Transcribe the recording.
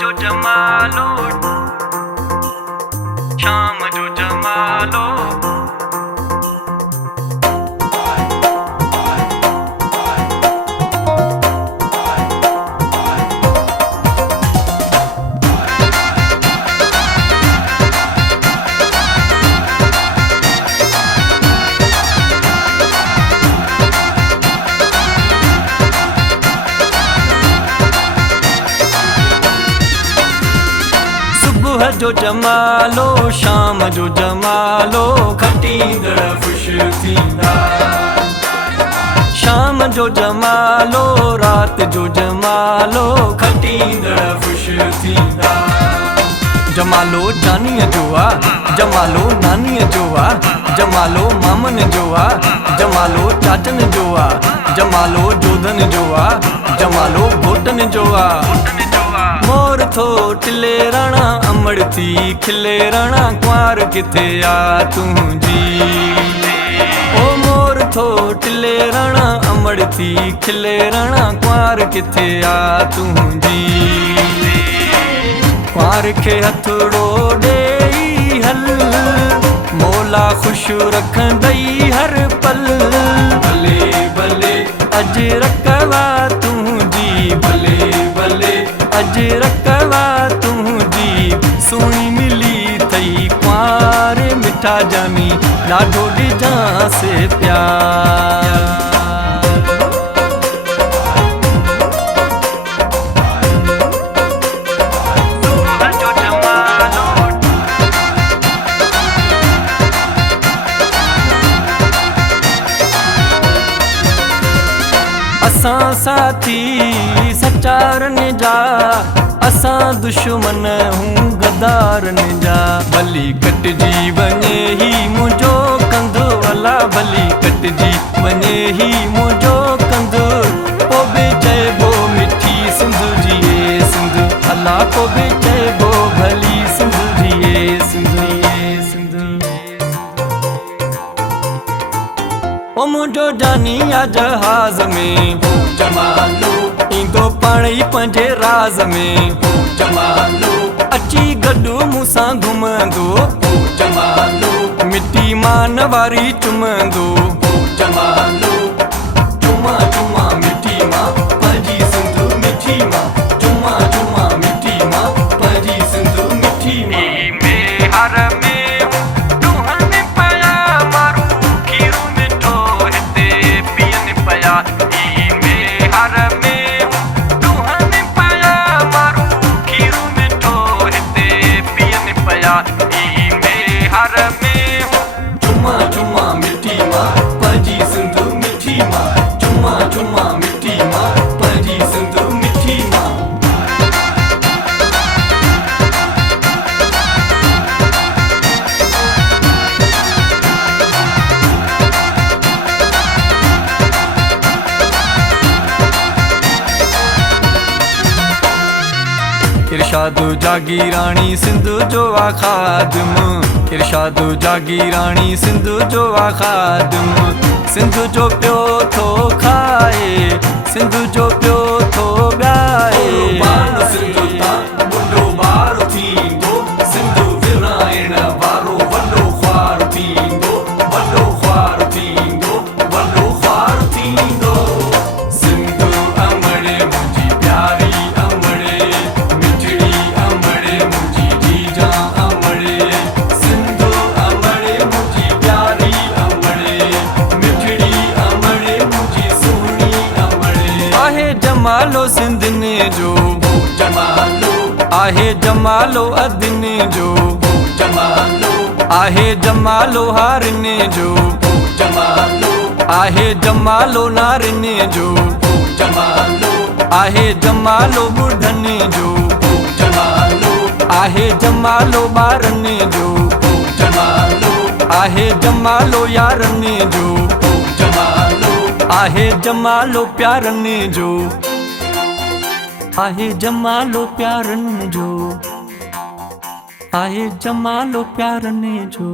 जो जमालो शाम जो जमालो जो जमालो शाम जो जमालो खटींदड़ ख़ुश थींदा शाम जो जमालो रात जो जमालो खटींदड़ ख़ुश थींदा जमालो जानीअ जो आ जमालो नानीअ जो आ जमालो मामन जो आ जमालो चाचन जो आ जमालो जोधन जो आ जमालो घोटन जो आ मोर थो टिले राणा अमड़ थी खिले राणा कुंवार किथे आ तुंहिंजी ओ मोर थो टिले राणा अमड़ थी खिले राणा कुंवार किथे आ तुंहिंजी कुंवार खे हथड़ो ॾेई हल मौला ख़ुश रखंदई हर पल भले भले अॼु रकवा तुंहिंजी भले भले अॼु रकवा तुंहिंजी सुहिणी मिली थई कुंवार मिठा जानी ॾाढो ॾिजांसि प्यार असां साथी सचारन जा असां दुश्मन हूं गदारन जा भली कटजी वञे ही मुंहिंजो कंधु अला भली कटजी वञे ही मुंहिंजो कंधु पोइ बि चइबो मिठी सिंध जी सिंध अला पोइ बि चइबो भली सिंध जी सिंध ओ मुंहिंजो जानी आ जहाज़ में जमालो ईंदो पाण ई पंहिंजे राज़ में जमालो अची गॾु मूंसां घुमंदो जमालो मिटी मान वारी चुमंदो जमालो चुमा चुमा मिठी मां पंहिंजी सिंध मिठी मां चुमा चुमा मिठी मां पंहिंजी सिंध मिठी मां इरशाद जागी राणी सिंध जो आ खादिम इरशाद जागी राणी सिंध जो आ खादिम सिंध जो पियो थो खाए सिंध जो पियो थो ॻाए बुढो ॿार थींदो सिंध विराइण वारो वॾो ख्वार थींदो वॾो ख्वार थींदो वॾो ख्वार थींदो सिंध अमड़े मुंहिंजी प्यारी जमालो सिंधने जो जमालो आहे जमालो अदने जो जमालो आहे जमालो हारने जो जमालो आहे जमालो नारने जो जमालो आहे जमालो बुढ़ने जो जमालो आहे जमालो ॿारने जो जमालो आहे जमालो यारने जो जमालो आहे जमालो प्यारने जो आहे जमालो प्यारन जो आहे जमालो प्यारने जो।